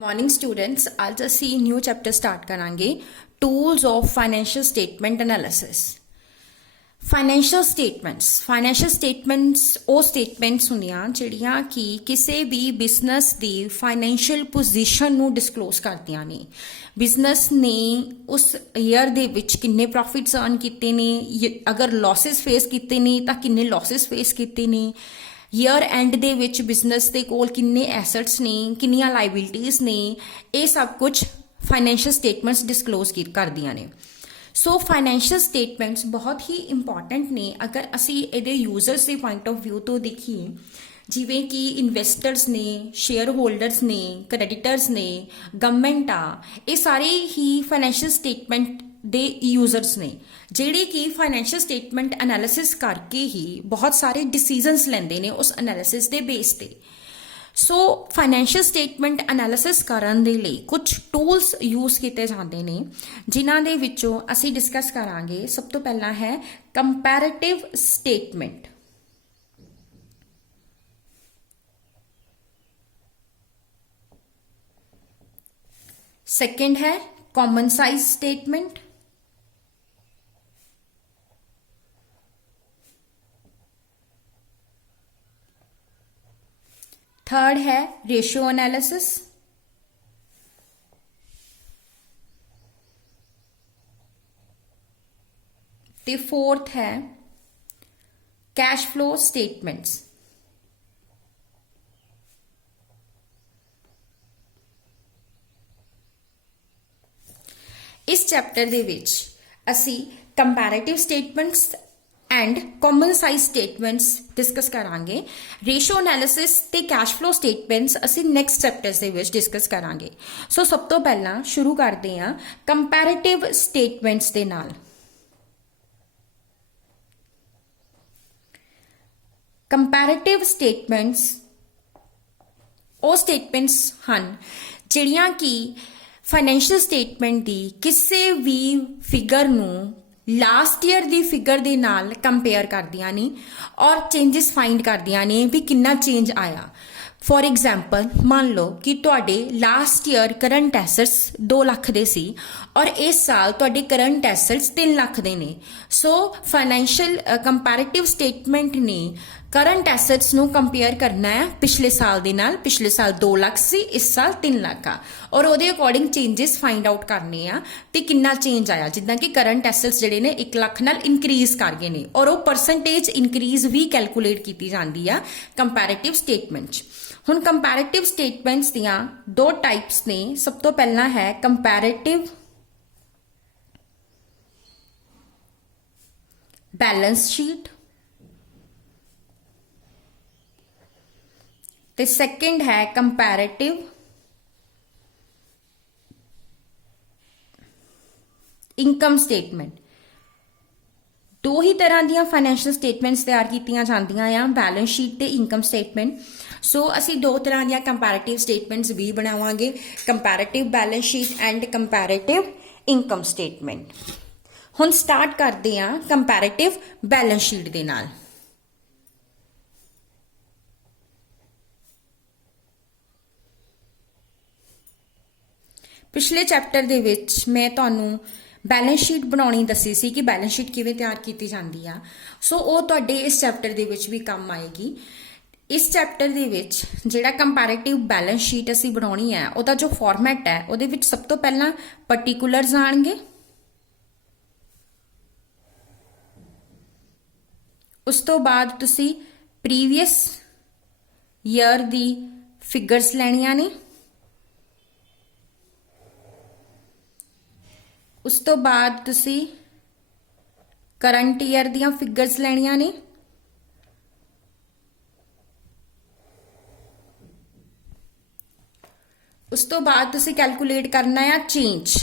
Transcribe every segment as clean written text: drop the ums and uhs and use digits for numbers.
Morning students आज असी new chapter start करांगे tools of financial statement analysis. Financial statements ਉਹ ਸਟੇਟਮੈਂਟਸ ਹੁੰਦੀਆਂ ਜਿਹੜੀਆਂ ਕਿ ਕਿਸੇ ਵੀ ਬਿਜ਼ਨਸ ਦੀ ਫਾਈਨੈਂਸ਼ੀਅਲ ਪੋਜੀਸ਼ਨ ਨੂੰ ਡਿਸਕਲੋਜ਼ ਕਰਦੀਆਂ ਨੇ। ਬਿਜ਼ਨਸ ਨੇ ਉਸ ਈਅਰ ਦੇ ਵਿੱਚ ਕਿੰਨੇ ਪ੍ਰੋਫਿਟਸ ਅਰਨ ਕੀਤੇ ਨੇ, ਅਗਰ ਲਾਸਸ ਫੇਸ ਕੀਤੇ ਨੇ ਤਾਂ ਕਿੰਨੇ ਲਾਸਸ ਫੇਸ ਕੀਤੇ ਨੇ, ਈਅਰ ਐਂਡ ਦੇ ਵਿੱਚ ਬਿਜ਼ਨਸ ਦੇ ਕੋਲ ਕਿੰਨੇ ਐਸੈਟਸ ਨੇ, ਕਿੰਨੀਆਂ ਲਾਇਬਿਲਿਟੀਜ਼ ਨੇ, ਇਹ ਸਭ ਕੁਝ ਫਾਈਨੈਂਸ਼ੀਅਲ ਸਟੇਟਮੈਂਟਸ ਡਿਸਕਲੋਜ਼ ਕਰਦੀਆਂ ਨੇ। ਸੋ ਫਾਈਨੈਂਸ਼ੀਅਲ ਸਟੇਟਮੈਂਟਸ ਬਹੁਤ ਹੀ ਇੰਪੋਰਟੈਂਟ ਨੇ ਅਗਰ ਅਸੀਂ ਇਹਦੇ ਯੂਜ਼ਰਸ ਦੇ ਪੁਆਇੰਟ ਆਫ ਵਿਊ ਤੋਂ ਦੇਖੀਏ, ਜਿਵੇਂ ਕਿ ਇਨਵੈਸਟਰਸ ਨੇ, ਸ਼ੇਅਰ ਹੋਲਡਰਸ ਨੇ, ਕ੍ਰੈਡੀਟਰਸ ਨੇ, ਗਵਰਨਮੈਂਟ ਆ, ਇਹ ਸਾਰੇ ਹੀ ਫਾਈਨੈਂਸ਼ੀਅਲ ਸਟੇਟਮੈਂਟ ਦੇ ਯੂਜ਼ਰਸ ਨੇ ਜਿਹੜੇ ਕਿ ਫਾਈਨੈਂਸ਼ੀਅਲ ਸਟੇਟਮੈਂਟ ਐਨਾਲਿਸਿਸ ਕਰਕੇ ਹੀ ਬਹੁਤ ਸਾਰੇ ਡਿਸੀਜਨਸ ਲੈਂਦੇ ਨੇ ਉਸ ਐਨਾਲਿਸਿਸ ਦੇ ਬੇਸ ਤੇ। ਸੋ ਫਾਈਨੈਂਸ਼ੀਅਲ ਸਟੇਟਮੈਂਟ ਐਨਾਲਿਸਿਸ ਕਰਨ ਦੇ ਲਈ ਕੁਝ ਟੂਲਸ ਯੂਜ਼ ਕੀਤੇ ਜਾਂਦੇ ਨੇ, ਜਿਨ੍ਹਾਂ ਦੇ ਵਿੱਚੋਂ ਅਸੀਂ ਡਿਸਕਸ ਕਰਾਂਗੇ। ਸਭ ਤੋਂ ਪਹਿਲਾਂ ਹੈ ਕੰਪੈरेटिव ਸਟੇਟਮੈਂਟ। सेकेंड है कॉमन साइज स्टेटमेंट। थर्ड है रेशियो एनालिसिस। ते फोर्थ है कैश फ्लो स्टेटमेंट्स। इस चैप्टर दे विच असी comparative statements and common size statements discuss करांगे। रेशियो एनालिसिस ते कैश फ्लो स्टेटमेंट्स असी नैक्सट चैप्टर्स दे विच डिस्कस करांगे। सो सब तो पहला शुरू करते हैं कंपैरेटिव स्टेटमेंट्स दे नाल। कंपैरेटिव स्टेटमेंट्स ਉਹ स्टेटमेंट्स ਹਨ ਜਿਹੜੀਆਂ ਕਿ फाइनेंशियल स्टेटमेंट दी किसी भी फिगर नूं लास्ट ईयर दी फिगर दे नाल कंपेयर करदियां ने और चेंजिस फाइंड करदियां ने भी कितना चेंज आया। फॉर एग्जाम्पल मान लो कि तुहाडे last year current assets 2 lakh दे सी और इस साल तुहाडे करंट एसेट्स 3 लाख दे ने। सो फाइनेंशियल कंपैरेटिव स्टेटमेंट ने करंट एसेट्स नूं कंपेयर करना है पिछले साल दे नाल। पिछले साल 2 लाख सी, इस साल 3 लाख आ, और ਉਹਦੇ ਅਕੋਰਡਿੰਗ ਚੇਂजेस फाइंड आउट करने आ भी कितना चेंज आया। जिद्दां कि करंट एसेट्स ਜਿਹੜੇ ਨੇ 1 ਲੱਖ ਨਾਲ ਇਨਕਰੀਜ਼ ਕਰ ਗਏ ਨੇ और ਉਹ परसेंटेज ਇਨਕਰੀਜ਼ ਵੀ ਕੈਲਕੂਲੇਟ ਕੀਤੀ ਜਾਂਦੀ ਆ ਕੰਪੈरेटिव स्टेटमेंट 'ਚ। ਹੁਣ ਕੰਪੈरेटिव स्टेटमेंट्स ਦੀਆਂ ਦੋ ਟਾਈਪਸ ਨੇ। ਸਭ ਤੋਂ ਪਹਿਲਾਂ ਹੈ ਕੰਪੈरेटिव बैलेंस शीट ਤੇ ਸੈਕੰਡ ਹੈ ਕੰਪੈरेटिव ਇਨਕਮ ਸਟੇਟਮੈਂਟ। ਦੋ ਹੀ ਤਰ੍ਹਾਂ ਦੀਆਂ ਫਾਈਨੈਂਸ਼ੀਅਲ ਸਟੇਟਮੈਂਟਸ ਤਿਆਰ ਕੀਤੀਆਂ ਜਾਂਦੀਆਂ ਆ, ਬੈਲੈਂਸ ਸ਼ੀਟ ਤੇ ਇਨਕਮ ਸਟੇਟਮੈਂਟ। ਸੋ ਅਸੀਂ ਦੋ ਤਰ੍ਹਾਂ ਦੀਆਂ ਕੰਪੈरेटिव ਸਟੇਟਮੈਂਟਸ ਵੀ ਬਣਾਵਾਂਗੇ, comparative balance sheet and comparative income statement. ਹੁਣ ਸਟਾਰਟ ਕਰਦੇ ਹਾਂ ਕੰਪੈरेटिव ਬੈਲੈਂਸ ਸ਼ੀਟ ਦੇ ਨਾਲ। पिछले चैप्टर दे विच मैं तुहानूं बैलेंस शीट बनाउणी दसी सी कि बैलेंस शीट किवें तैयार कीती जांदी आ। सो वो तुहाडे इस चैप्टर दे विच भी काम आएगी। इस चैप्टर दे विच जिहड़ा कंपैरेटिव बैलेंस शीट असीं बनाउणी है, उहदा जो फॉर्मैट है उहदे विच सब तो पहलां पर्टिकुलर्स आउणगे, उस तो बाद तुसीं प्रीवियस ईयर दी फिगर्स लैणियां ने, उस तो बाद तुसी करंट ईयर दियां फिगर्स लैणियां ने, उस तो बाद तुसी कैलकुलेट करना है चेंज।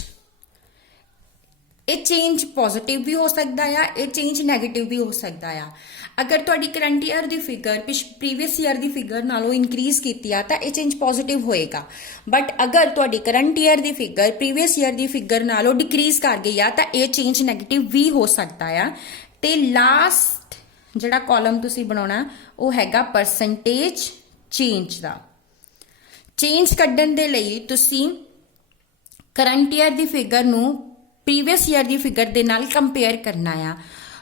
ये चेंज पॉजिटिव भी हो सकता है, ये चेंज नैगेटिव भी हो सकता है। अगर तुहाडी करंट ईयर दी फिगर प्रीवियस ईयर दी फिगर नालों इनक्रीज कीती आ तां ये चेंज पॉजिटिव होएगा। बट अगर तुहाडी करंट ईयर दी फिगर प्रीवियस ईयर दी फिगर नालों डिक्रीज कर गई आ तां ये चेंज नैगेटिव भी हो सकता है। ते लास्ट जिहड़ा कॉलम तुसीं बनाउणा वो हैगा परसेंटेज चेंज दा। ਚੇਂਜ ਕੱਢਣ ਦੇ ਲਈ ਤੁਸੀਂ ਕਰੰਟ ਈਅਰ ਦੀ ਫਿਗਰ ਨੂੰ ਪ੍ਰੀਵੀਅਸ ਈਅਰ ਦੀ ਫਿਗਰ ਦੇ ਨਾਲ ਕੰਪੇਅਰ ਕਰਨਾ ਆ।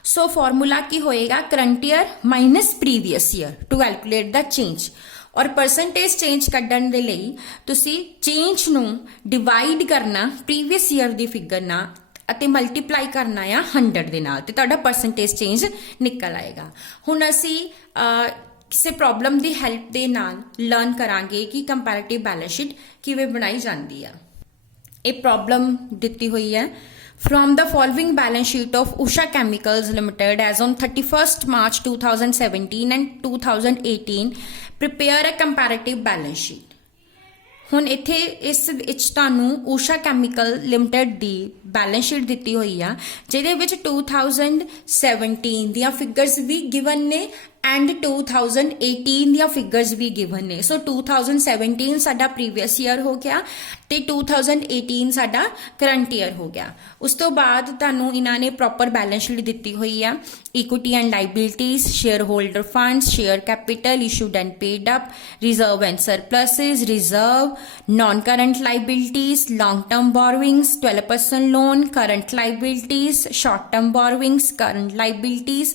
ਸੋ ਫਾਰਮੂਲਾ ਕੀ ਹੋਏਗਾ, current year minus previous year to calculate ਦਾ ਚੇਂਜ। ਔਰ ਪਰਸੈਂਟੇਜ ਚੇਂਜ ਕੱਢਣ ਦੇ ਲਈ ਤੁਸੀਂ ਚੇਂਜ ਨੂੰ ਡਿਵਾਈਡ ਕਰਨਾ ਪ੍ਰੀਵੀਅਸ ਈਅਰ ਦੀ ਫਿਗਰ ਨਾਲ ਅਤੇ ਮਲਟੀਪਲਾਈ ਕਰਨਾ ਆ 100 ਦੇ ਨਾਲ ਤੇ ਤੁਹਾਡਾ ਪਰਸੈਂਟੇਜ ਚੇਂਜ ਨਿਕਲ ਆਏਗਾ। ਹੁਣ ਅਸੀਂ ਕਿਸੇ ਪ੍ਰੋਬਲਮ ਦੀ ਹੈਲਪ ਦੇ ਨਾਲ ਲਰਨ ਕਰਾਂਗੇ ਕਿ ਕੰਪੈਰੀਟਿਵ ਬੈਲੈਂਸ ਸ਼ੀਟ ਕਿਵੇਂ ਬਣਾਈ ਜਾਂਦੀ ਆ। ਇਹ ਪ੍ਰੋਬਲਮ ਦਿੱਤੀ ਹੋਈ ਹੈ, from the following balance sheet of Usha Chemicals Limited as on 31st March 2017 and 2018 prepare a comparative balance sheet। ਹੁਣ ਇੱਥੇ ਇਸ ਵਿੱਚ ਤੁਹਾਨੂੰ ਊਸ਼ਾ ਕੈਮੀਕਲ ਲਿਮਟਿਡ ਦੀ ਬੈਲੈਂਸ ਸ਼ੀਟ ਦਿੱਤੀ ਹੋਈ ਆ, ਜਿਹਦੇ ਵਿੱਚ 2017 ਦੀਆਂ ਫਿਗਰਸ ਵੀ ਗਿਵਨ ਨੇ ਐਂਡ 2018 ਦੀਆਂ ਫਿਗਰਸ ਵੀ ਗਿਵਨ ਨੇ। ਸੋ 2017 ਸਾਡਾ ਪ੍ਰੀਵੀਅਸ ਈਅਰ ਹੋ ਗਿਆ ਤੇ 2018 ਸਾਡਾ ਕਰੰਟ ਈਅਰ ਹੋ ਗਿਆ। ਉਸ ਤੋਂ ਬਾਅਦ ਤੁਹਾਨੂੰ ਇਹਨਾਂ ਨੇ ਪ੍ਰੋਪਰ ਬੈਲੈਂਸ ਸ਼ੀਟ ਦਿੱਤੀ ਹੋਈ ਆ, equity and liabilities, share holder funds, share capital issued and paid up, reserve and surpluses, reserve, non current liabilities, long term borrowings, 12% loan, current liabilities, short term borrowings, current liabilities,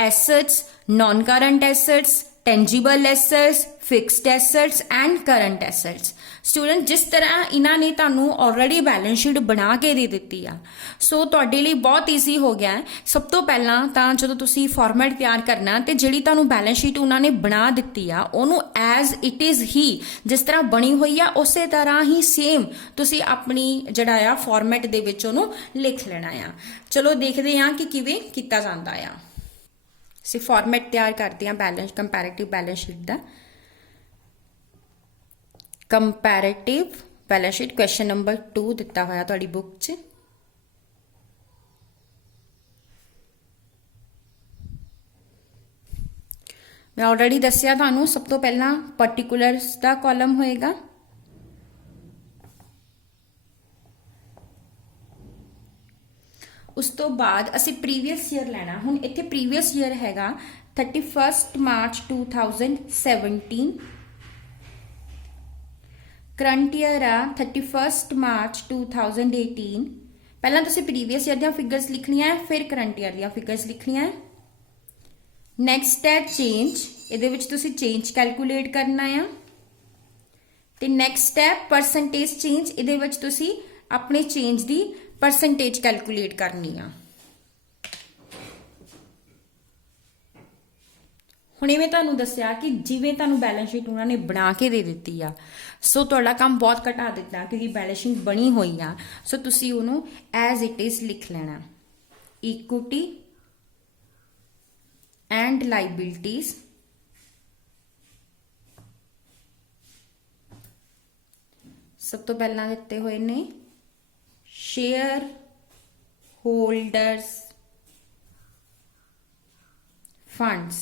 assets, non current assets, tangible assets, fixed assets and current assets। Student जिस तरह इन्होंने ਤੁਹਾਨੂੰ already balance sheet ਬਣਾ ਕੇ ਦੇ ਦਿੱਤੀ ਆ, ਸੋ ਤੁਹਾਡੇ ਲਈ ਬਹੁਤ ਈਜ਼ੀ ਹੋ ਗਿਆ ਹੈ। ਸਭ ਤੋਂ ਪਹਿਲਾਂ ਤਾਂ ਜਦੋਂ ਤੁਸੀਂ ਫਾਰਮੈਟ ਤਿਆਰ ਕਰਨਾ ਤੇ ਜਿਹੜੀ ਤੁਹਾਨੂੰ ਬੈਲੈਂਸ ਸ਼ੀਟ ਉਹਨਾਂ ਨੇ ਬਣਾ ਦਿੱਤੀ ਆ ਉਹਨੂੰ ਐਜ਼ ਇਟ ਇਜ਼ ਹੀ ਜਿਸ ਤਰ੍ਹਾਂ ਬਣੀ ਹੋਈ ਆ ਉਸੇ ਤਰ੍ਹਾਂ ਹੀ ਸੇਮ ਤੁਸੀਂ ਆਪਣੀ ਜਿਹੜਾ ਆ ਫਾਰਮੈਟ ਦੇ ਵਿੱਚ ਉਹਨੂੰ ਲਿਖ ਲੈਣਾ ਆ। ਚਲੋ ਦੇਖਦੇ ਹਾਂ ਕਿ ਕਿਵੇਂ ਕੀਤਾ ਜਾਂਦਾ ਆ। ਅਸੀਂ ਫਾਰਮੈਟ ਤਿਆਰ ਕਰਦੇ ਹਾਂ ਬੈਲੈਂਸ ਕੰਪੈਰੀਟਿਵ ਬੈਲੈਂਸ ਸ਼ੀਟ ਦਾ। Comparative balance sheet question number 2 ਦਿੱਤਾ ਹੋਇਆ ਤੁਹਾਡੀ ਬੁੱਕ 'ਚ। ਮੈਂ ਆਲਰੇਡੀ ਦੱਸਿਆ ਤੁਹਾਨੂੰ, ਸਭ ਤੋਂ ਪਹਿਲਾਂ ਪਾਰਟਿਕੂਲਰਸ ਦਾ ਕਾਲਮ ਹੋਏਗਾ, ਉਸ ਤੋਂ ਬਾਅਦ ਅਸੀਂ ਪ੍ਰੀਵੀਅਸ ਈਅਰ ਲੈਣਾ। ਹੁਣ ਇੱਥੇ ਪ੍ਰੀਵੀਅਸ ਈਅਰ ਹੈਗਾ 31st ਮਾਰਚ 2017, ਕਰੰਟ ਈਅਰ ਆ 31st ਮਾਰਚ 2018। ਪਹਿਲਾਂ ਤੁਸੀਂ ਪ੍ਰੀਵੀਅਸ ਈਅਰ ਦੀਆਂ ਫਿਗਰਸ ਲਿਖਣੀਆਂ ਹੈ, ਫਿਰ ਕਰੰਟ ਈਅਰ ਦੀਆਂ ਫਿਗਰਸ ਲਿਖਣੀਆਂ ਹੈ। ਨੈਕਸਟ ਹੈ ਚੇਂਜ, ਇਹਦੇ ਵਿੱਚ ਤੁਸੀਂ ਚੇਂਜ ਕੈਲਕੂਲੇਟ ਕਰਨਾ ਆ। ਤੇ ਨੈਕਸਟ ਹੈ ਪਰਸੈਂਟੇਜ ਚੇਂਜ, ਇਹਦੇ ਵਿੱਚ ਤੁਸੀਂ ਆਪਣੇ ਚੇਂਜ ਦੀ ਪਰਸੈਂਟੇਜ ਕੈਲਕੂਲੇਟ ਕਰਨੀ ਆ। ਹੁਣ ਮੈਂ ਤੁਹਾਨੂੰ ਦੱਸਿਆ ਕਿ ਜਿਵੇਂ ਤੁਹਾਨੂੰ ਬੈਲੈਂਸ ਸ਼ੀਟ ਉਹਨਾਂ ਨੇ ਬਣਾ ਕੇ ਦੇ ਦਿੱਤੀ ਆ, ਸੋ ਤੁਹਾਡਾ ਕੰਮ ਬਹੁਤ ਘਟਾ ਦਿੱਤਾ ਕਿਉਂਕਿ ਬੈਲੈਂਸ ਸ਼ੀਟ ਬਣੀ ਹੋਈ ਆ। ਸੋ ਤੁਸੀਂ ਉਹਨੂੰ ਐਜ਼ ਇਟ ਇਜ਼ ਲਿਖ ਲੈਣਾ, ਇਕੁਇਟੀ ਐਂਡ ਲਾਇਬਿਲਿਟੀਜ਼, ਸਭ ਤੋਂ ਪਹਿਲਾਂ ਦਿੱਤੇ ਹੋਏ ਨੇ ਸ਼ੇਅਰ ਹੋਲਡਰਸ ਫੰਡਸ,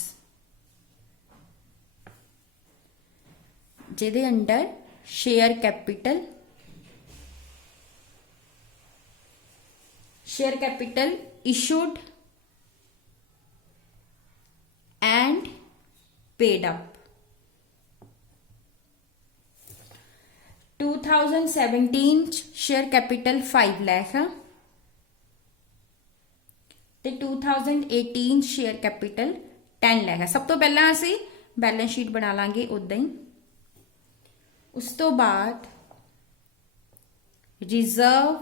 ਜਿਹਦੇ under share capital issued and paid up। 2017 share capital 5 lakh ਆ ਤੇ 2018 ਸ਼ੇਅਰ ਕੈਪੀਟਲ 10 ਲੱਖ ਆ। ਸਭ ਤੋਂ ਪਹਿਲਾਂ ਅਸੀਂ ਬੈਲੈਂਸ ਸ਼ੀਟ ਬਣਾ ਲਾਂਗੇ ਉਦਾਂ ਹੀ। ਉਸ ਤੋਂ ਬਾਅਦ reserve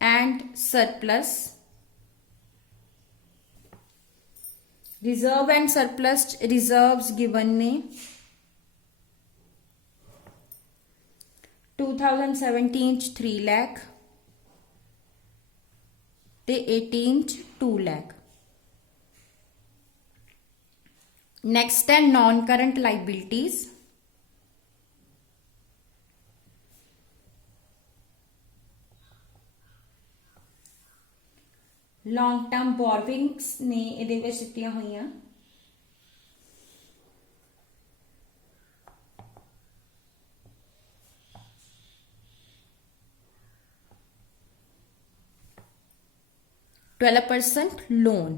and surplus, reserve and surplus reserves given ਨੇ 2017 ਚ 3 ਲੱਖ ਤੇ 18 ਚ 2 ਲੱਖ। ਨੈਕਸਟ ਹੈ non current liabilities, long term borrowings ਨੇ ਇਹਦੇ ਵਿੱਚ ਦਿੱਤੀਆਂ ਹੋਈਆਂ 12% loan।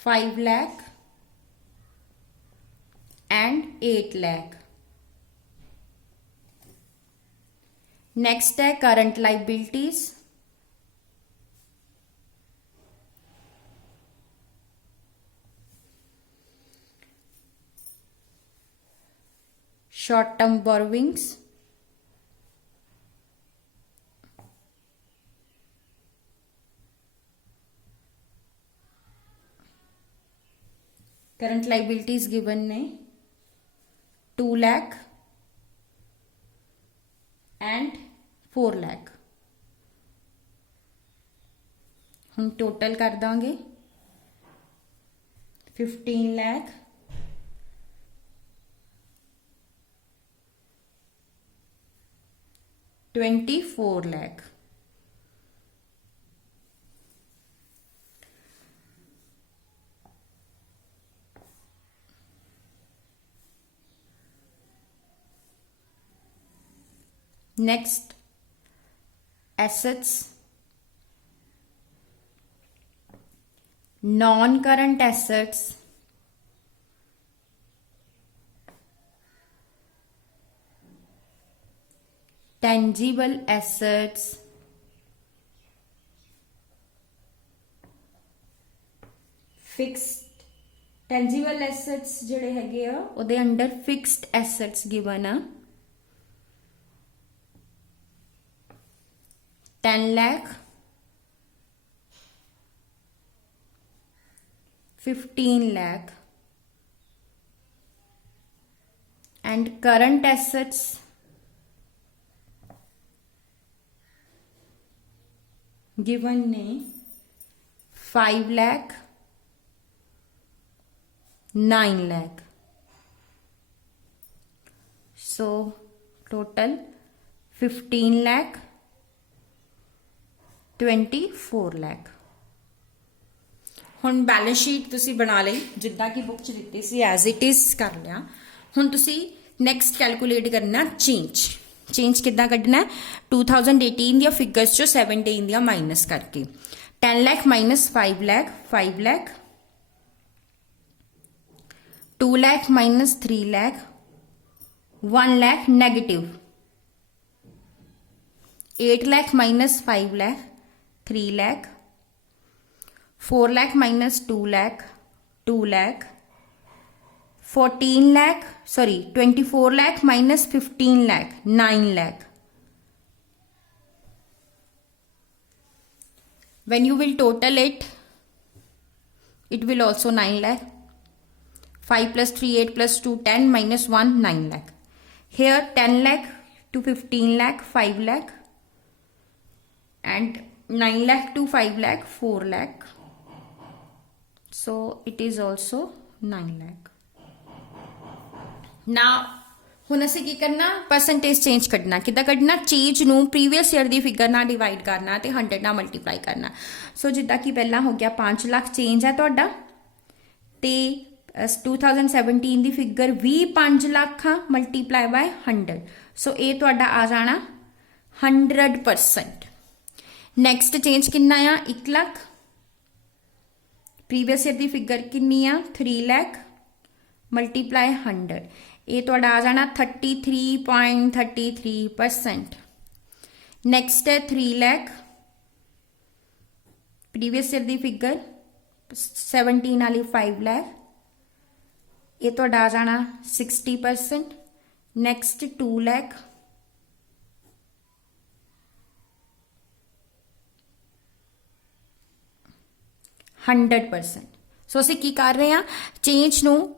$5 lakh and 8 lakh. Next है current liabilities, short term borrowings, current liabilities given ने 2 लाख एंड 4 लाख। हम टोटल कर देंगे 15 lakh, 24 lakh. Next assets, non current assets, tangible assets, fixed. Tangible assets जिहड़े हैगे आ उहदे अंडर फिक्स्ड एसेट्स गिवन आ 10 lakh, 15 lakh, and current assets given ने 5 lakh, 9 lakh. So total 15 lakh, 24 lakh. ਹੁਣ बैलेंस शीट तुसी बना ਲਈ जिद्दां कि बुक च दित्ती सी एज इट इज कर लिया. ਹੁਣ तुसी नैक्सट कैलकुलेट करना चेंज किद्दां कड्ढना है 2018 दियां फिगर्स चो 17 दियां माइनस करके 10 lakh minus 5 lakh 5 lakh 2 lakh minus 3 lakh 1 lakh negative 8 lakh minus 5 lakh 3 lakh 4 lakh minus 2 lakh 2 lakh 24 lakh minus 15 lakh 9 lakh. When you will total it will also 9 lakh. 5 plus 3 8 plus 2 10 minus 1 9 lakh. Here 10 lakh to 15 lakh 5 lakh and 9 lakh to 5 lakh 4 lakh. So it is also 9 lakh. Now ਹੁਣ ਅਸੀਂ ਕੀ ਕਰਨਾ percentage change ਕੱਢਣਾ ਕਿੱਦਾਂ ਕੱਢਣਾ ਚੀਜ਼ ਨੂੰ previous year ਦੀ figure ਨਾਲ ਡਿਵਾਈਡ ਕਰਨਾ ਤੇ 100 ਨਾਲ ਮਲਟੀਪਲਾਈ ਕਰਨਾ. ਸੋ ਜਿੱਦਾਂ ਕਿ ਪਹਿਲਾਂ ਹੋ ਗਿਆ 5 ਲੱਖ ਚੇਂਜ ਹੈ ਤੁਹਾਡਾ ਤੇ 2017 ਦੀ ਫਿਗਰ ਵੀ 5 ਲੱਖ ਆ ਮਲਟੀਪਲਾਈ ਬਾय 100. ਸੋ ਇਹ ਤੁਹਾਡਾ ਆ ਜਾਣਾ 100%. ਨੈਕਸਟ ਚੇਂਜ ਕਿੰਨਾ ਆ 1 ਲੱਖ प्रीवियस ईयर की फिगर कितनी आ 3 लाख मल्टीप्लाई 100 ये थोड़ा आ जाना 33.33%. नैक्सट है 3 लाख प्रीवियस ईयर की फिगर 17 वाली 5 लाख ये थोड़ा आ जाना 60%. नैक्सट 2 लाख 100%. सो ਅਸੀਂ ਕੀ ਕਰ ਰਹੇ ਹਾਂ ਚੇਂਜ ਨੂੰ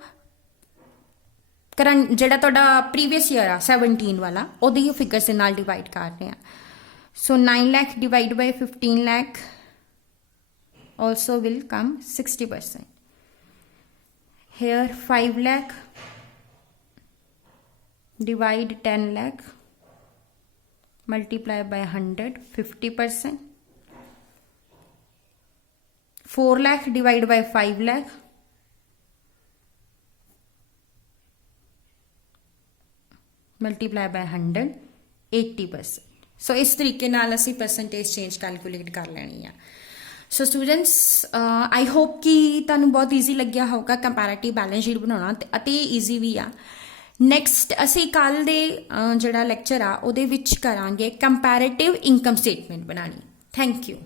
ਕਰੰਟ ਜਿਹੜਾ ਤੁਹਾਡਾ ਪ੍ਰੀਵੀਅਸ ਈਅਰ ਆ 17 ਵਾਲਾ ਉਹਦੀ ਫਿਗਰ ਦੇ ਨਾਲ ਡਿਵਾਈਡ ਕਰ ਰਹੇ ਹਾਂ. So 9 lakh divide by 15 lakh also will come 60%. Here 5 lakh divide 10 lakh multiply by 100 50%. 4 lakh divide by 5 lakh multiply by 100 80%. सो इस तरीके नाल असी परसेंटेज चेंज कैलकुलेट कर लेनी है. ਸੋ ਸਟੂਡੈਂਟਸ ਆਈ ਹੋਪ ਕਿ ਤੁਹਾਨੂੰ ਬਹੁਤ ਈਜ਼ੀ ਲੱਗਿਆ ਹੋਊਗਾ ਕੰਪੈਰੀਟਿਵ ਬੈਲੈਂਸ ਸ਼ੀਟ ਬਣਾਉਣਾ ਅਤੇ ਈਜ਼ੀ ਵੀ ਆ। ਨੈਕਸਟ ਅਸੀਂ ਕੱਲ ਦੇ ਜਿਹੜਾ ਲੈਕਚਰ ਆ ਉਹਦੇ ਵਿੱਚ ਕਰਾਂਗੇ ਕੰਪੈਰੀਟਿਵ ਇਨਕਮ ਸਟੇਟਮੈਂਟ ਬਣਾਉਣੀ। Thank you.